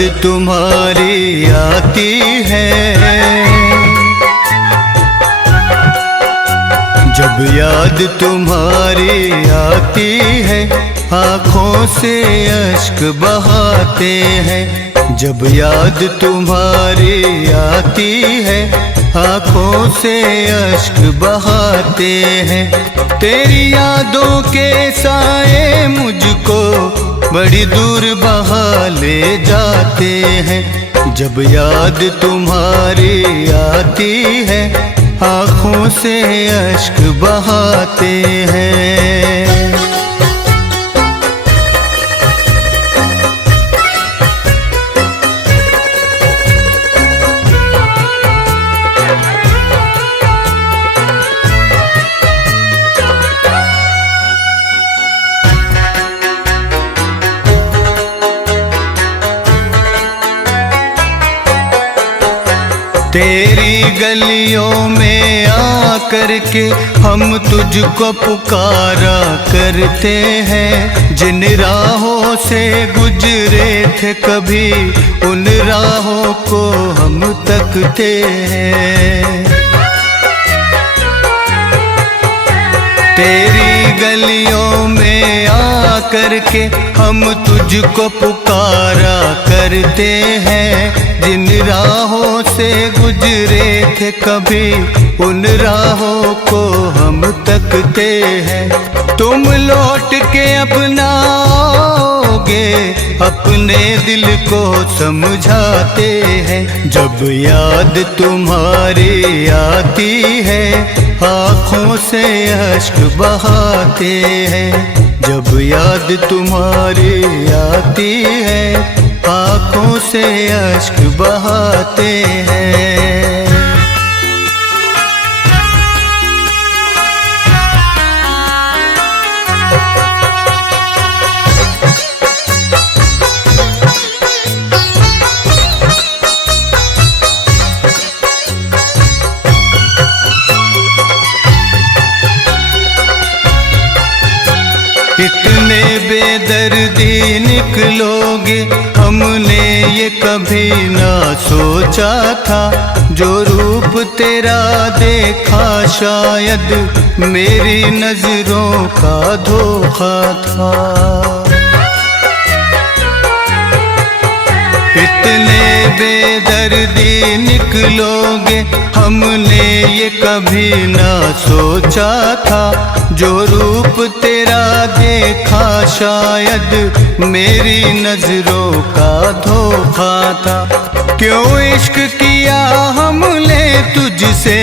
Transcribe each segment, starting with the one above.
याद तुम्हारी आती है, जब याद तुम्हारी आती है आँखों से अश्क बहाते हैं। जब याद तुम्हारी आती है आँखों से अश्क बहाते हैं। तेरी यादों के साए मुझको बड़ी दूर बहा ले जाते हैं। जब याद तुम्हारी आती है आँखों से अश्क बहाते हैं। तेरी गलियों में आकर के हम तुझको पुकारा करते हैं। जिन राहों से गुजरे थे कभी उन राहों को हम तकते हैं। तेरी गलियों में आकर के हम तुझको पुकारा करते हैं। जिन राहों से गुजरे थे कभी उन राहों को हम तकते हैं। तुम लौट के अपनाओगे अपने दिल को समझाते हैं। जब याद तुम्हारी आती है आँखों से अश्क बहाते हैं। जब याद तुम्हारी आती है आँखों से अश्क बहाते हैं। इतने बेदर्दी निकलोगे हमने ये कभी ना सोचा था। जो रूप तेरा देखा शायद मेरी नजरों का धोखा था। इतने बेदर्दी निकलोगे हमने ये कभी ना सोचा था। जो रूप तेरा देखा शायद मेरी नजरों का धोखा था। क्यों इश्क किया हमने तुझसे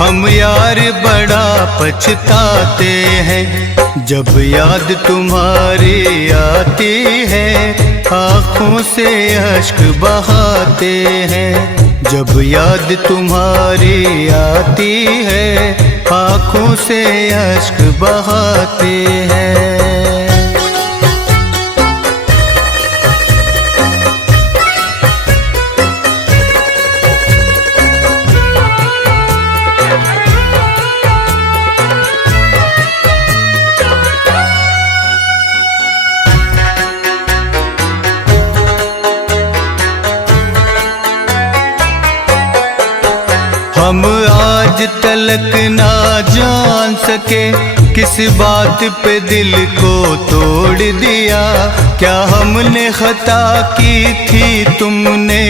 हम यार बड़ा पछताते हैं। जब याद तुम्हारी आती है आँखों से अश्क बहाते हैं। जब याद तुम्हारी आती है आँखों से अश्क बहाते हैं। हम आज तलक ना जान सके किस बात पे दिल को तोड़ दिया। क्या हमने खता की थी तुमने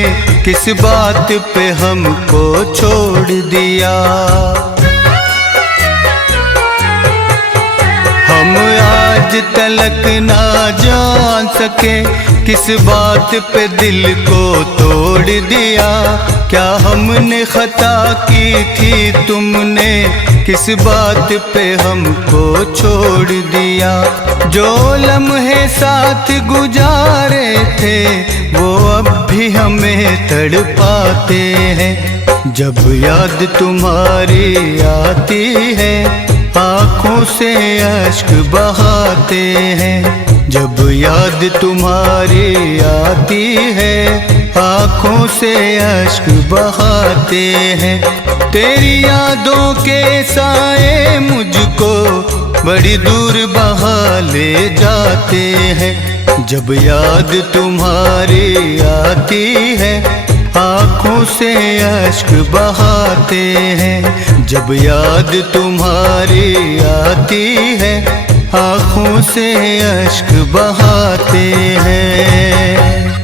किस बात पे हमको छोड़ दिया। हम आज तलक ना जान सके किस बात पे दिल को तोड़ दिया। क्या हमने खता की थी तुमने किस बात पे हमको छोड़ दिया। जो लम्हे साथ गुजारे थे वो अब भी हमें तड़पाते हैं। जब याद तुम्हारी आती है आँखों से अश्क बहाते हैं। जब याद तुम्हारी आती है आँखों से अश्क बहाते हैं। तेरी यादों के साए मुझको बड़ी दूर बहा ले जाते हैं। जब याद तुम्हारी आती है आँखों से अश्क बहाते हैं। जब याद तुम्हारी आती है आँखों से अश्क बहाते हैं।